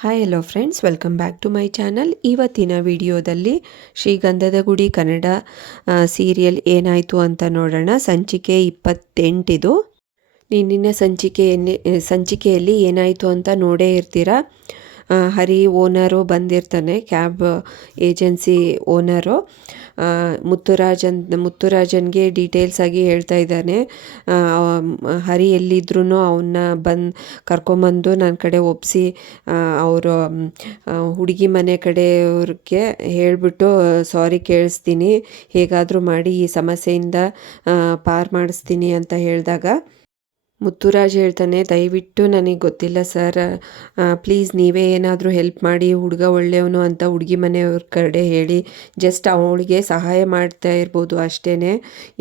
Hi hello friends welcome back to my channel ಇವತ್ತಿನ ವಿಡಿಯೋದಲ್ಲಿ ಶ್ರೀಗಂಧದ ಗುಡಿ ಕನ್ನಡ ಸೀರಿಯಲ್ ಏನಾಯಿತು ಅಂತ ನೋಡೋಣ. ಸಂಚಿಕೆ ಇಪ್ಪತ್ತೆಂಟಿದು ನಿನ್ನಿನ ಸಂಚಿಕೆಯಲ್ಲಿ ಸಂಚಿಕೆಯಲ್ಲಿ ಏನಾಯಿತು ಅಂತ ನೋಡೇ ಇರ್ತೀರ? ಹರಿ ಓನರು ಬಂದಿರ್ತಾನೆ, ಕ್ಯಾಬ್ ಏಜೆನ್ಸಿ ಓನರು. ಮುತ್ತುರಾಜನ್, ಮುತ್ತುರಾಜನ್ಗೆ ಡೀಟೇಲ್ಸ್ ಆಗಿ ಹೇಳ್ತಾ ಇದ್ದಾನೆ. ಹರಿ ಎಲ್ಲಿದ್ರೂ ಅವನ್ನ ಬಂದು ಕರ್ಕೊಂಬಂದು ನನ್ನ ಕಡೆ ಒಪ್ಪಿಸಿ ಅವರು ಹುಡುಗಿ ಮನೆ ಕಡೆಯವ್ರಿಗೆ ಹೇಳಿಬಿಟ್ಟು, ಸಾರಿ ಕೇಳಿಸ್ತೀನಿ, ಹೇಗಾದರೂ ಮಾಡಿ ಈ ಸಮಸ್ಯೆಯಿಂದ ಪಾರ್ ಮಾಡಿಸ್ತೀನಿ ಅಂತ ಹೇಳಿದಾಗ ಮುತ್ತುರಾಜ್ ಹೇಳ್ತಾನೆ, ದಯವಿಟ್ಟು ನನಗೆ ಗೊತ್ತಿಲ್ಲ ಸರ್. ಪ್ಲೀಸ್ ನೀವೇ ಏನಾದರೂ ಹೆಲ್ಪ್ ಮಾಡಿ, ಹುಡುಗ ಒಳ್ಳೆಯವನು ಅಂತ ಹುಡುಗಿ ಮನೆಯವ್ರ ಕಡೆ ಹೇಳಿ. ಜಸ್ಟ್ ಅವಳಿಗೆ ಸಹಾಯ ಮಾಡ್ತಾ ಇರ್ಬೋದು ಅಷ್ಟೇ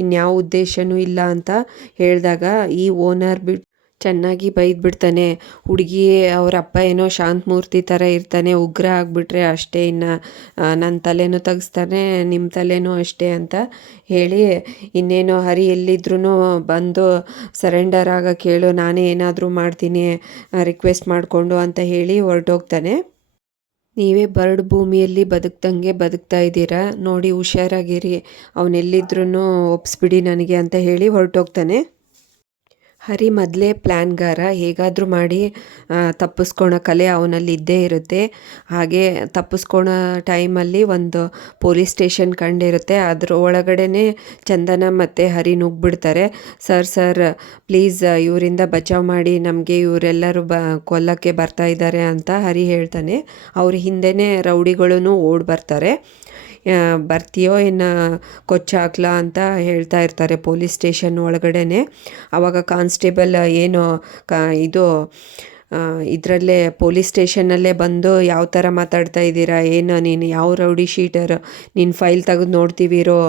ಇನ್ಯಾವ ಉದ್ದೇಶವೂ ಇಲ್ಲ ಅಂತ ಹೇಳಿದಾಗ ಈ ಓನರ್ ಬಿಟ್ಟು ಚೆನ್ನಾಗಿ ಬೈದ್ಬಿಡ್ತಾನೆ. ಹುಡುಗಿ, ಅವ್ರ ಅಪ್ಪ ಏನೋ ಶಾಂತಮೂರ್ತಿ ಥರ ಇರ್ತಾನೆ, ಉಗ್ರ ಆಗಿಬಿಟ್ರೆ ಅಷ್ಟೇ ಇನ್ನು ನನ್ನ ತಲೆನೂ ತೆಗಿಸ್ತಾನೆ ನಿಮ್ಮ ತಲೆನೂ ಅಷ್ಟೇ ಅಂತ ಹೇಳಿ, ಇನ್ನೇನೋ ಹರಿ ಎಲ್ಲಿದ್ರೂ ಬಂದು ಸರೆಂಡರ್ ಆಗ ಕೇಳು, ನಾನೇ ಏನಾದರೂ ಮಾಡ್ತೀನಿ ರಿಕ್ವೆಸ್ಟ್ ಮಾಡಿಕೊಂಡು ಅಂತ ಹೇಳಿ ಹೊರಟೋಗ್ತಾನೆ. ನೀವೇ ಬರ್ಡ್ ಭೂಮಿಯಲ್ಲಿ ಬದುಕ್ದಂಗೆ ಬದುಕ್ತಾ ಇದ್ದೀರಾ? ನೋಡಿ ಹುಷಾರಾಗಿರಿ. ಅವನೆಲ್ಲಿದ್ರೂ ಒಪ್ಸ್ಬಿಡಿ ನನಗೆ ಅಂತ ಹೇಳಿ ಹೊರಟೋಗ್ತಾನೆ. ಹರಿ ಮೊದಲೇ ಪ್ಲ್ಯಾನ್ಗಾರ ಹೇಗಾದರೂ ಮಾಡಿ ತಪ್ಪಿಸ್ಕೊಳೋ ಕಲೆ ಅವನಲ್ಲಿ ಇದ್ದೇ ಇರುತ್ತೆ. ಹಾಗೆ ತಪ್ಪಿಸ್ಕೊಳೋ ಟೈಮಲ್ಲಿ ಒಂದು ಪೊಲೀಸ್ ಸ್ಟೇಷನ್ ಕಂಡಿರುತ್ತೆ. ಅದ್ರ ಒಳಗಡೆನೆ ಚಂದನ ಮತ್ತು ಹರಿ ನುಗ್ಬಿಡ್ತಾರೆ. ಸರ್ ಸರ್ ಪ್ಲೀಸ್ ಇವರಿಂದ ಬಚಾವ್ ಮಾಡಿ, ನಮಗೆ ಇವರೆಲ್ಲರೂ ಬ, ಕೊಲ್ಲಕ್ಕೆ ಬರ್ತಾ ಇದ್ದಾರೆ ಅಂತ ಹರಿ ಹೇಳ್ತಾನೆ. ಅವ್ರ ಹಿಂದೆನೇ ರೌಡಿಗಳೂ ಓಡ್ ಬರ್ತಾರೆ. ಬರ್ತೀಯೋ ಇನ್ನು ಕೊಚ್ಚಾಕ್ಲಾ ಅಂತ ಹೇಳ್ತಾ ಇರ್ತಾರೆ ಪೊಲೀಸ್ ಸ್ಟೇಷನ್ ಒಳಗಡೆನೆ. ಆವಾಗ ಕಾನ್ಸ್ಟೇಬಲ್ ಏನು ಕ, ಇದು ಇದರಲ್ಲೇ ಪೊಲೀಸ್ ಸ್ಟೇಷನ್ನಲ್ಲೇ ಬಂದು ಯಾವ ಥರ ಮಾತಾಡ್ತಾ ಇದ್ದೀರಾ, ಏನು, ನೀನು ಯಾವ ರೌಡಿ ಶೀಟರ್ ನಿನ್ನ ಫೈಲ್ ತೆಗೆದು ನೋಡ್ತೀವಿರೋ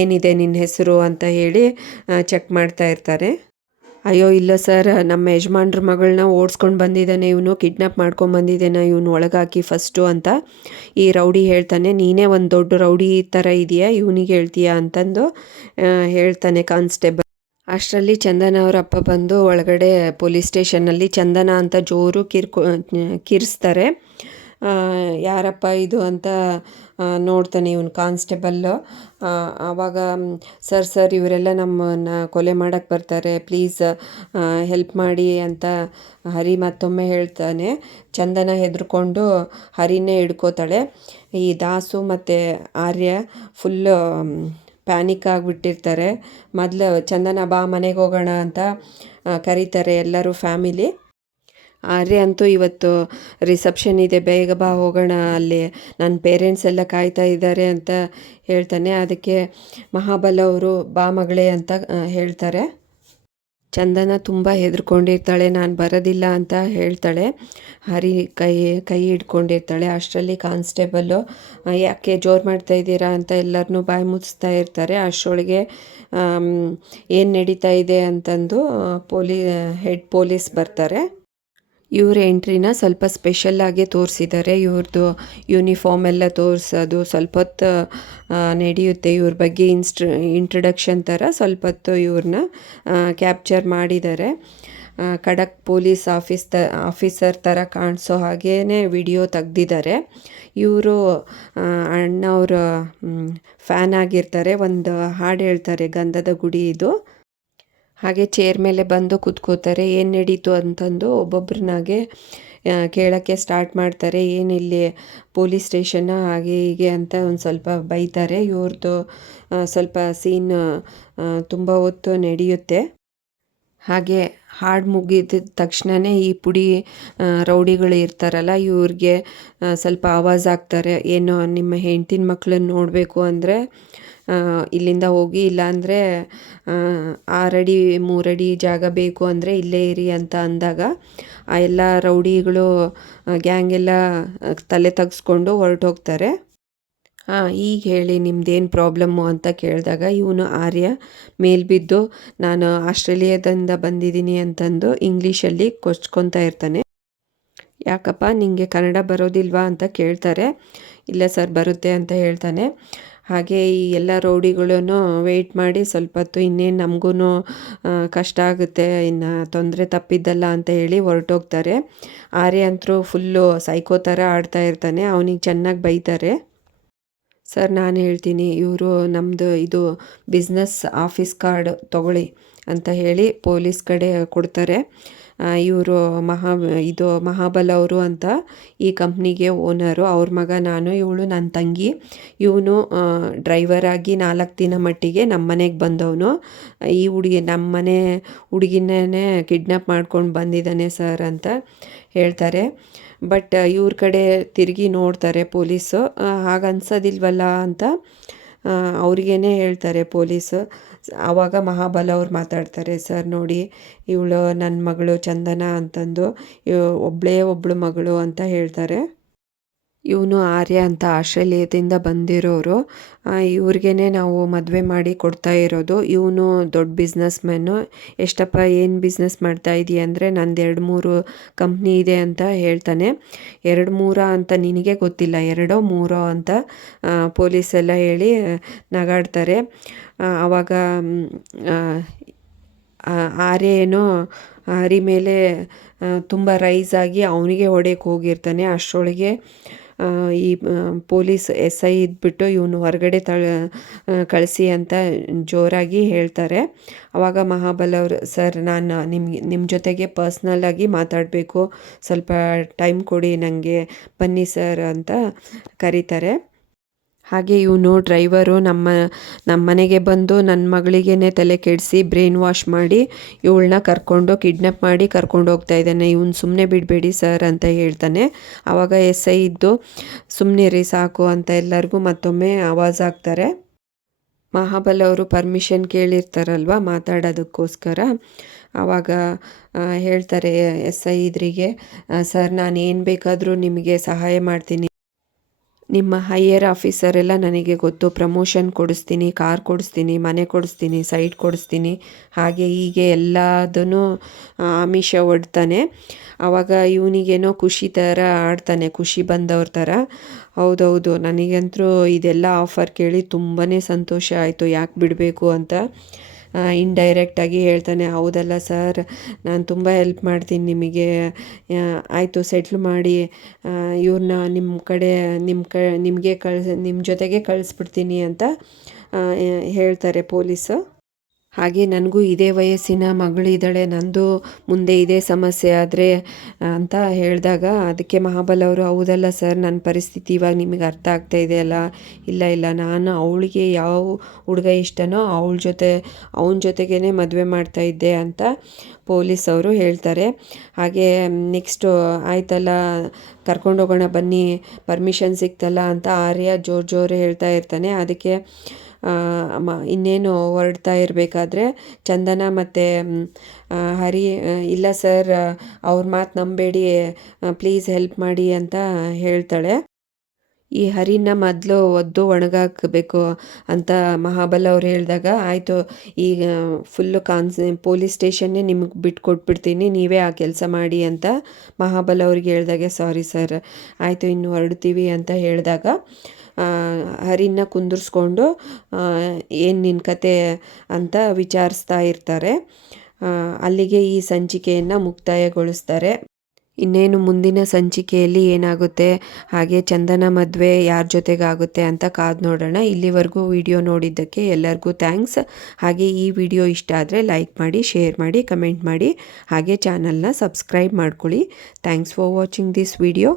ಏನಿದೆ ನಿನ್ನ ಹೆಸರು ಅಂತ ಹೇಳಿ ಚೆಕ್ ಮಾಡ್ತಾ ಇರ್ತಾರೆ. ಅಯ್ಯೋ, ಇಲ್ಲ ಸರ್. ನಮ್ಮ ಯಜಮಾನ್ರ ಮಗಳನ್ನ ಓಡಿಸ್ಕೊಂಡು ಬಂದಿದ್ದಾನೆ. ಇವನು ಕಿಡ್ನಾಪ್ ಮಾಡ್ಕೊಂಡು ಬಂದಿದ್ದಾನೆ. ಇವನು ಒಳಗಾಕಿ ಫಸ್ಟು ಅಂತ ಈ ರೌಡಿ ಹೇಳ್ತಾನೆ. ನೀನೇ ಒಂದು ದೊಡ್ಡ ರೌಡಿ ಥರ ಇದೆಯಾ? ಇವನಿಗೆ ಹೇಳ್ತೀಯಾ ಅಂತಂದು ಹೇಳ್ತಾನೆ ಕಾನ್ಸ್ಟೇಬಲ್. ಅಷ್ಟರಲ್ಲಿ ಚಂದನ ಅವ್ರ ಅಪ್ಪ ಬಂದು ಒಳಗಡೆ ಪೊಲೀಸ್ ಸ್ಟೇಷನ್ನಲ್ಲಿ ಚಂದನ ಅಂತ ಜೋರು ಕಿರ್ಕೊ, ಕಿರಿಸ್ತಾರೆ. ಯಾರಪ್ಪ ಇದು ಅಂತ ನೋಡ್ತಾನೆ ಇವನು ಕಾನ್ಸ್ಟೇಬಲ್ಲು ಆವಾಗ ಸರ್ ಸರ್, ಇವರೆಲ್ಲ ನಮ್ಮನ್ನ ಕೊಲೆ ಮಾಡೋಕ್ಕೆ ಬರ್ತಾರೆ. ಪ್ಲೀಸ್ ಹೆಲ್ಪ್ ಮಾಡಿ ಅಂತ ಹರಿ ಮತ್ತೊಮ್ಮೆ ಹೇಳ್ತಾನೆ. ಚಂದನ ಹೆದರ್ಕೊಂಡು ಹರಿನೇ ಹಿಡ್ಕೋತಾಳೆ. ಈ ದಾಸು ಮತ್ತು ಆರ್ಯ ಫುಲ್ಲು ಪ್ಯಾನಿಕ್ ಆಗಿಬಿಟ್ಟಿರ್ತಾರೆ. ಮೊದಲು ಚಂದನ ಬಾ ಮನೆಗೆ ಹೋಗೋಣ ಅಂತ ಕರೀತಾರೆ ಎಲ್ಲರೂ ಫ್ಯಾಮಿಲಿ ಆರ್ಯ ಅಂತೂ ಇವತ್ತು ರಿಸೆಪ್ಷನ್ ಇದೆ, ಬೇಗ ಬಾ ಹೋಗೋಣ ಅಲ್ಲಿ. ನನ್ನ ಪೇರೆಂಟ್ಸ್ ಎಲ್ಲ ಕಾಯ್ತಾ ಇದ್ದಾರೆ ಅಂತ ಹೇಳ್ತಾನೆ. ಅದಕ್ಕೆ ಮಹಾಬಲ ಅವರು ಬಾ ಮಗಳೇ ಅಂತ ಹೇಳ್ತಾರೆ. ಚಂದನ ತುಂಬ ಹೆದರ್ಕೊಂಡಿರ್ತಾಳೆ, ನಾನು ಬರೋದಿಲ್ಲ ಅಂತ ಹೇಳ್ತಾಳೆ. ಹರಿ ಕೈ ಕೈ ಹಿಡ್ಕೊಂಡಿರ್ತಾಳೆ, ಅಷ್ಟರಲ್ಲಿ ಕಾನ್ಸ್ಟೇಬಲ್ಲು ಯಾಕೆ ಜೋರು ಮಾಡ್ತಾ ಇದ್ದೀರಾ ಅಂತ ಎಲ್ಲರನ್ನೂ ಬಾಯಿ ಮುಚ್ಚಿಸ್ತಾ ಇರ್ತಾರೆ. ಅಷ್ಟರೊಳಗೆ ಏನು ನಡೀತಾ ಇದೆ ಅಂತಂದು ಪೊಲೀ ಹೆಡ್ ಪೊಲೀಸ್ ಬರ್ತಾರೆ. ಇವ್ರ ಎಂಟ್ರಿನ ಸ್ವಲ್ಪ ಸ್ಪೆಷಲ್ಲಾಗೆ ತೋರಿಸಿದ್ದಾರೆ ಇವ್ರದ್ದು ಯೂನಿಫಾರ್ಮ್ ಎಲ್ಲ ತೋರಿಸೋದು ಸ್ವಲ್ಪ ಹೊತ್ತು ನಡೆಯುತ್ತೆ. ಇವ್ರ ಬಗ್ಗೆ ಇನ್ಸ್ಟ್ರ ಇಂಟ್ರಡಕ್ಷನ್ ಥರ ಸ್ವಲ್ಪ ಹೊತ್ತು ಇವ್ರನ್ನ ಕ್ಯಾಪ್ಚರ್ ಮಾಡಿದ್ದಾರೆ ಖಡಕ್ ಪೊಲೀಸ್ ಆಫೀಸ್ ತ, ಆಫೀಸರ್ ಥರ ಕಾಣಿಸೋ ಹಾಗೇ ವಿಡಿಯೋ ತೆಗ್ದಿದ್ದಾರೆ ಇವರು ಅಣ್ಣವ್ರ ಫ್ಯಾನ್ ಆಗಿರ್ತಾರೆ. ಒಂದು ಹಾಡು ಹೇಳ್ತಾರೆ, ಗಂಧದ ಗುಡಿ ಇದು. ಹಾಗೆ ಚೇರ್ ಮೇಲೆ ಬಂದು ಕೂತ್ಕೋತಾರೆ, ಏನು ನಡೀತು ಅಂತಂದು ಒಬ್ಬೊಬ್ರನ್ನಾಗೆ ಕೇಳೋಕ್ಕೆ ಸ್ಟಾರ್ಟ್ ಮಾಡ್ತಾರೆ. ಏನಿಲ್ಲಿ ಪೊಲೀಸ್ ಸ್ಟೇಷನ್ನ ಹಾಗೆ ಹೀಗೆ ಅಂತ ಒಂದು ಸ್ವಲ್ಪ ಬೈತಾರೆ. ಇವ್ರದ್ದು ಸ್ವಲ್ಪ ಸೀನ್ ತುಂಬ ಹೊತ್ತು ನಡೆಯುತ್ತೆ. ಹಾಗೆ ಹಾಡು ಮುಗಿದ ತಕ್ಷಣವೇ ಈ ಪುಡಿ ರೌಡಿಗಳು ಇರ್ತಾರಲ್ಲ ಇವ್ರಿಗೆ ಸ್ವಲ್ಪ ಆವಾಜ್ ಆಗ್ತಾರೆ. ಏನೋ ನಿಮ್ಮ ಹೆಂಡ್ತಿನ ಮಕ್ಕಳನ್ನ ನೋಡಬೇಕು ಅಂದರೆ ಇಲ್ಲಿಂದ ಹೋಗಿ ಇಲ್ಲಾಂದರೆ ಆರಡಿ ಮೂರಡಿ ಜಾಗ ಬೇಕು ಅಂದರೆ ಇಲ್ಲೇ ಇರಿ ಅಂತ ಅಂದಾಗ ಆ ಎಲ್ಲ ರೌಡಿಗಳು ಗ್ಯಾಂಗ್ ಎಲ್ಲ ಆ, ತಲೆ ತಗ್ಸ್ಕೊಂಡು ಹೊರಟೋಗ್ತಾರೆ. ಹಾಂ, ಈಗ ಹೇಳಿ ನಿಮ್ದೇನು ಪ್ರಾಬ್ಲಮ್ಮು ಅಂತ ಕೇಳಿದಾಗ ಇವನು ಆರ್ಯ ಮೇಲ್ಬಿದ್ದು, ನಾನು ಆಸ್ಟ್ರೇಲಿಯಾದಿಂದ ಬಂದಿದ್ದೀನಿ ಅಂತಂದು ಇಂಗ್ಲೀಷಲ್ಲಿ ಕೊಚ್ಕೊತಾ ಇರ್ತಾನೆ. ಯಾಕಪ್ಪ ನಿಮಗೆ ಕನ್ನಡ ಬರೋದಿಲ್ವಾ ಅಂತ ಕೇಳ್ತಾರೆ. ಇಲ್ಲ ಸರ್, ಬರುತ್ತೆ ಅಂತ ಹೇಳ್ತಾನೆ. ಹಾಗೆ ಈ ಎಲ್ಲ ರೌಡಿಗಳೂ ವೆಯ್ಟ್ ಮಾಡಿ ಸ್ವಲ್ಪ ಹೊತ್ತು ಇನ್ನೇನು ನಮಗೂ ಕಷ್ಟ ಆಗುತ್ತೆ, ಇನ್ನು ತೊಂದರೆ ತಪ್ಪಿದ್ದಲ್ಲ ಅಂತ ಹೇಳಿ ಹೊರಟೋಗ್ತಾರೆ. ಆರ್ಯ ಅಂತರೂ ಫುಲ್ಲು ಸೈಕೋ ಥರ ಆಡ್ತಾ ಇರ್ತಾನೆ. ಅವನಿಗೆ ಚೆನ್ನಾಗಿ ಬೈತಾರೆ. ಸರ್, ನಾನು ಹೇಳ್ತೀನಿ, ಇವರು ನಮ್ಮದು ಇದು ಬಿಸ್ನೆಸ್ ಆಫೀಸ್ ಕಾರ್ಡ್ ತೊಗೊಳ್ಳಿ ಅಂತ ಹೇಳಿ ಪೊಲೀಸ್ ಕಡೆ ಕೊಡ್ತಾರೆ. ಇವರು ಮಹಾ, ಇದು ಮಹಾಬಲ ಅವರು ಅಂತ ಈ ಕಂಪ್ನಿಗೆ ಓನರು. ಅವ್ರ ಮಗ ನಾನು, ಇವಳು ನನ್ನ ತಂಗಿ. ಇವನು ಡ್ರೈವರ್ ಆಗಿ ನಾಲ್ಕು ದಿನ ಮಟ್ಟಿಗೆ ನಮ್ಮ ಮನೆಗೆ ಬಂದವನು. ಈ ಹುಡುಗಿ ನಮ್ಮ ಮನೆ ಹುಡುಗಿನೇ ಕಿಡ್ನಾಪ್ ಮಾಡ್ಕೊಂಡು ಬಂದಿದ್ದಾನೆ ಸರ್ ಅಂತ ಹೇಳ್ತಾರೆ. ಬಟ್ ಇವ್ರ ಕಡೆ ತಿರುಗಿ ನೋಡ್ತಾರೆ ಪೊಲೀಸು. ಹಾಗನ್ಸೋದಿಲ್ವಲ್ಲ ಅಂತ ಅವ್ರಿಗೇ ಹೇಳ್ತಾರೆ ಪೊಲೀಸು. ಆವಾಗ ಮಹಾಬಲ ಅವ್ರು ಮಾತಾಡ್ತಾರೆ, ಸರ್ ನೋಡಿ, ಇವಳು ನನ್ನ ಮಗಳು ಚಂದನ ಅಂತಂದು ಒಬ್ಬಳೇ ಒಬ್ಬಳು ಮಗಳು ಅಂತ ಹೇಳ್ತಾರೆ. ಇವನು ಆರ್ಯ ಅಂತ ಆಸ್ಟ್ರೇಲಿಯಾದಿಂದ ಬಂದಿರೋರು. ಇವ್ರಿಗೇ ನಾವು ಮದುವೆ ಮಾಡಿ ಕೊಡ್ತಾ ಇರೋದು. ಇವನು ದೊಡ್ಡ ಬಿಸ್ನೆಸ್ ಮ್ಯಾನು ಎಷ್ಟಪ್ಪ, ಏನು ಬಿಸ್ನೆಸ್ ಮಾಡ್ತಾ ಇದೀಯ ಅಂದರೆ ನಂದು ಎರಡು ಮೂರು ಕಂಪ್ನಿ ಇದೆ ಅಂತ ಹೇಳ್ತಾನೆ. ಎರಡು ಮೂರ ಅಂತ ನಿನಗೆ ಗೊತ್ತಿಲ್ಲ, ಎರಡೋ ಮೂರೋ ಅಂತ ಪೊಲೀಸೆಲ್ಲ ಹೇಳಿ ನಗಾಡ್ತಾರೆ. ಆವಾಗ ಆರ್ಯ ಏನೋ, ಆರಿ ಮೇಲೆ ತುಂಬ ರೈಸ್ ಆಗಿ ಅವನಿಗೆ ಹೊಡೆಯಕ್ಕೆ ಹೋಗಿರ್ತಾನೆ. ಅಷ್ಟರೊಳಗೆ ಈ ಪೊಲೀಸ್ ಎಸ್ ಐ ಇದ್ಬಿಟ್ಟು ಇವನು ಹೊರಗಡೆ ತ ಕಳಿಸಿ ಅಂತ ಜೋರಾಗಿ ಹೇಳ್ತಾರೆ. ಆವಾಗ ಮಹಾಬಲ್ ಅವರು, ಸರ್, ನಾನು, ನಿಮ್ಗೆ ನಿಮ್ಮ ಜೊತೆಗೆ ಪರ್ಸ್ನಲ್ಲಾಗಿ ಮಾತಾಡಬೇಕು. ಸ್ವಲ್ಪ ಟೈಮ್ ಕೊಡಿ ನನಗೆ ಬನ್ನಿ ಸರ್ ಅಂತ ಕರೀತಾರೆ. ಹಾಗೆ ಇವನು ಡ್ರೈವರು ನಮ್ಮ ನಮ್ಮ ಮನೆಗೆ ಬಂದು ನನ್ನ ಮಗಳಿಗೇ ತಲೆ ಕೆಡಿಸಿ ಬ್ರೈನ್ ವಾಶ್ ಮಾಡಿ ಇವಳನ್ನ ಕರ್ಕೊಂಡು ಕಿಡ್ನಾಪ್ ಮಾಡಿ ಕರ್ಕೊಂಡು ಹೋಗ್ತಾ ಇದ್ದಾನೆ. ಇವನು ಸುಮ್ಮನೆ ಬಿಡಬೇಡಿ ಸರ್ ಅಂತ ಹೇಳ್ತಾನೆ. ಆವಾಗ ಎಸ್ ಐ ಇದ್ದು ಸುಮ್ಮನೆ ರೀ ಸಾಕು ಅಂತ ಎಲ್ಲರಿಗೂ ಮತ್ತೊಮ್ಮೆ ಆವಾಜ್ ಹಾಕ್ತಾರೆ. ಮಹಾಬಲ ಅವರು ಪರ್ಮಿಷನ್ ಕೇಳಿರ್ತಾರಲ್ವ ಮಾತಾಡೋದಕ್ಕೋಸ್ಕರ. ಆವಾಗ ಹೇಳ್ತಾರೆ ಎಸ್ ಐ ಇದ್ರಿಗೆ, ಸರ್ ನಾನು ಏನು ಬೇಕಾದರೂ ನಿಮಗೆ ಸಹಾಯ ಮಾಡ್ತೀನಿ. ನಿಮ್ಮ ಹೈಯರ್ ಆಫೀಸರ್ ಎಲ್ಲ ನನಗೆ ಗೊತ್ತು. ಪ್ರಮೋಷನ್ ಕೊಡಿಸ್ತೀನಿ ಕಾರ್ ಕೊಡಿಸ್ತೀನಿ, ಮನೆ ಕೊಡಿಸ್ತೀನಿ ಸೈಟ್ ಕೊಡಿಸ್ತೀನಿ. ಹಾಗೆ ಹೀಗೆ ಎಲ್ಲದನ್ನು ಆಮಿಷ ಒಡ್ತಾನೆ. ಆವಾಗ ಇವನಿಗೇನೋ ಖುಷಿ ಥರ ಆಡ್ತಾನೆ, ಖುಷಿ ಬಂದವ್ರ ಥರ. ಹೌದೌದು, ನನಗಂತೂ ಇದೆಲ್ಲ ಆಫರ್ ಕೇಳಿ ತುಂಬಾ ಸಂತೋಷ ಆಯಿತು. ಯಾಕೆ ಬಿಡಬೇಕು ಅಂತ. ಇಂಡೈರೆಕ್ಟಾಗಿ ಹೇಳ್ತಾನೆ, ಹೌದಲ್ಲ ಸರ್ ನಾನು ತುಂಬ ಹೆಲ್ಪ್ ಮಾಡ್ತೀನಿ ನಿಮಗೆ. ಆಯಿತು ಸೆಟ್ಲ್ ಮಾಡಿ. ಇವ್ರನ್ನ ನಿಮ್ಮ ಕಡೆ ನಿಮ್ಮ ಕ, ನಿಮಗೆ ಕಳ್ಸಿ ನಿಮ್ಮ ಜೊತೆಗೆ ಕಳಿಸ್ಬಿಡ್ತೀನಿ ಅಂತ ಹೇಳ್ತಾರೆ ಪೊಲೀಸು. ಹಾಗೆ ನನಗೂ ಇದೇ ವಯಸ್ಸಿನ ಮಗಳಿದ್ದಾಳೆ ನಂದು ಮುಂದೆ ಇದೇ ಸಮಸ್ಯೆ ಆದರೆ ಅಂತ ಹೇಳಿದಾಗ ಅದಕ್ಕೆ ಮಹಾಬಲ ಅವರು, ಹೌದಲ್ಲ ಸರ್ ನನ್ನ ಪರಿಸ್ಥಿತಿ ಇವಾಗ ನಿಮಗೆ ಅರ್ಥ ಆಗ್ತಾ ಇದೆಯಲ್ಲ ಇಲ್ಲ ಇಲ್ಲ, ನಾನು ಅವಳಿಗೆ ಯಾವ ಹುಡುಗ ಇಷ್ಟನೋ ಅವಳ ಜೊತೆ, ಅವನ ಜೊತೆಗೇ ಮದುವೆ ಮಾಡ್ತಾ ಇದ್ದೆ ಅಂತ ಪೊಲೀಸ್ ಅವರು ಹೇಳ್ತಾರೆ. ಹಾಗೆ ನೆಕ್ಸ್ಟು ಆಯ್ತಲ್ಲ, ಕರ್ಕೊಂಡೋಗೋಣ ಬನ್ನಿ ಪರ್ಮಿಷನ್ ಸಿಕ್ತಲ್ಲ ಅಂತ ಆರ್ಯ ಜೋರು ಜೋರು ಹೇಳ್ತಾ ಇರ್ತಾನೆ. ಅದಕ್ಕೆ ಮ, ಇನ್ನೇನು ಹೊರಡ್ತಾ ಇರಬೇಕಾದ್ರೆ ಚಂದನ ಮತ್ತು ಹರಿ ಇಲ್ಲ ಸರ್, ಅವ್ರ ಮಾತು ನಂಬೇಡಿ ಪ್ಲೀಸ್ ಹೆಲ್ಪ್ ಮಾಡಿ ಅಂತ ಹೇಳ್ತಾಳೆ. ಈ ಹರಿನ ಮೊದಲು ಒದ್ದು ಒಣಗಾಕಬೇಕು ಅಂತ ಮಹಾಬಲ ಅವ್ರು ಹೇಳಿದಾಗ, ಆಯಿತು, ಈಗ ಫುಲ್ಲು ಕಾನ್ಸ್ ಪೊಲೀಸ್ ಸ್ಟೇಷನ್ನೇ ನಿಮಗೆ ಬಿಟ್ಟು ಕೊಟ್ಬಿಡ್ತೀನಿ ನೀವೇ ಆ ಕೆಲಸ ಮಾಡಿ ಅಂತ ಮಹಾಬಲ ಅವ್ರಿಗೆ ಹೇಳಿದಾಗೆ ಸಾರಿ ಸರ್ ಆಯಿತು, ಇನ್ನು ಹೊರಡ್ತೀವಿ ಅಂತ ಹೇಳಿದಾಗ ಹರಿನ ಕುಂದಿರ್ಸ್ಕೊಂಡು ಏನು ನಿನ್ನ ಕತೆ ಅಂತ ವಿಚಾರಿಸ್ತಾ ಇರ್ತಾರೆ. ಅಲ್ಲಿಗೆ ಈ ಸಂಚಿಕೆಯನ್ನು ಮುಕ್ತಾಯಗೊಳಿಸ್ತಾರೆ. ಇನ್ನೇನು ಮುಂದಿನ ಸಂಚಿಕೆಯಲ್ಲಿ ಏನಾಗುತ್ತೆ? ಹಾಗೆ ಚಂದನ ಮದುವೆ ಯಾರ ಜೊತೆಗಾಗುತ್ತೆ ಅಂತ ಕಾದು ನೋಡೋಣ. ಇಲ್ಲಿವರೆಗೂ ವಿಡಿಯೋ ನೋಡಿದ್ದಕ್ಕೆ ಎಲ್ಲರಿಗೂ ಥ್ಯಾಂಕ್ಸ್. ಹಾಗೆ ಈ ವಿಡಿಯೋ ಇಷ್ಟ ಆದರೆ ಲೈಕ್ ಮಾಡಿ, ಶೇರ್ ಮಾಡಿ, ಕಮೆಂಟ್ ಮಾಡಿ. ಹಾಗೆ ಚಾನಲ್ನ ಸಬ್ಸ್ಕ್ರೈಬ್ ಮಾಡ್ಕೊಳ್ಳಿ. Thanks for watching this video.